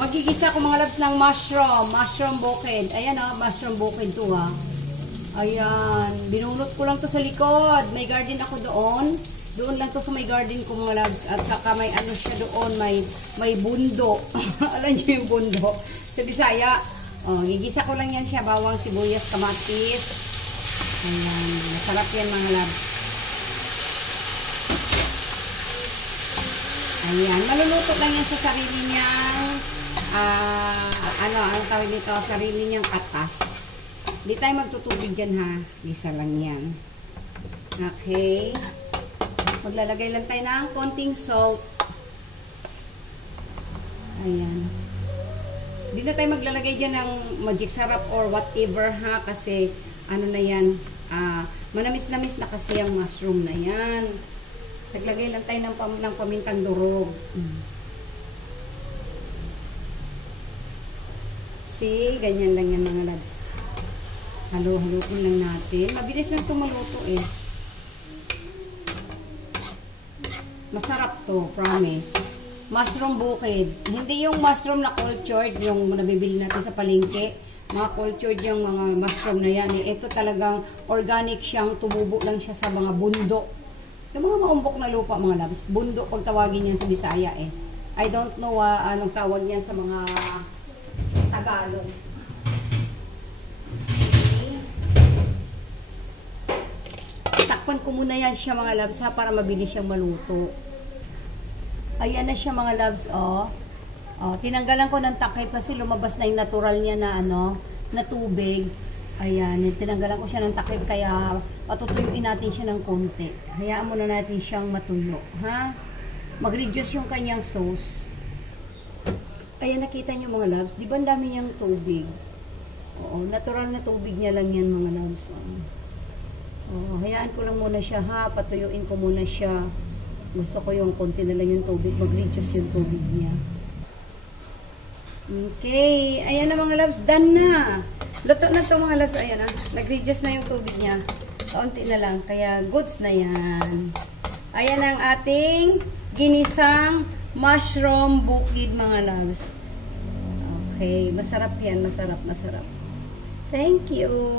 Magigisa ko mga labs ng mushroom bukid. Ayan o, mushroom bukid to ha. Ayan, binunot ko lang to sa likod. May garden ako doon. Doon lang to sa may garden ko mga labs. At saka may ano siya doon, may bundo. Alam niyo yung bundo? Sa Bisaya. O, gigisa ko lang yan siya. Bawang, sibuyas, kamatis. Ayan, masarap yan mga labs. Ayan, maluluto lang yan sa sarili niyang ang tawag dito, sarili niyang katas. Hindi tayo magtutubig dyan ha. Gisa lang yan. Okay. Maglalagay lang tayo ng konting salt. Ayan. Hindi na tayo maglalagay dyan ng magic sarap or whatever ha. Kasi ano na yan, manamis-namis na kasi ang mushroom na yan. Naglagay lang tayo ng pamintang durog. See, ganyan lang yan mga labs. Halo-halokin lang natin. Mabilis lang ito maluto eh. Masarap to, promise. Mushroom bukid. Hindi yung mushroom na cultured, yung nabibili natin sa palengke. Mga cultured yung mga mushroom na yan. Eh. Ito talagang organic siyang, tumubo lang siya sa mga bundok. Yung mga maumbok na lupa mga labs. Bundok pag tawagin yan sa Bisaya eh. I don't know anong tawag yan sa mga Tagalog. Takpan ko muna yan siya mga labs ha, para mabilis siyang maluto. Ayan na siya mga labs oh. Tinanggalan ko ng takip kasi lumabas na yung natural niya na na tubig. Ayan, tinanggalan ko siya ng takip kaya patutuyuin natin siya ng konti. Hayaan muna natin siyang matuyo, ha? Mag-reduce yung kanyang sauce. Ayan, nakita niyo mga loves, di ba ang dami niyang tubig? Oo, natural na tubig niya lang yan mga loves. Oo, hayaan ko lang muna siya ha, patuyuin ko muna siya. Gusto ko yung konti na lang yung tubig, mag-reduce yung tubig niya. Okay, ayan na mga loves, done na. Luto na ito mga loves, ayan na. Nag-reduce na yung tubig niya. Kaunti na lang, kaya goods na yan. Ayan ang ating ginisang mushroom bukid mga loves. Okay, masarap yan, masarap, masarap. Thank you.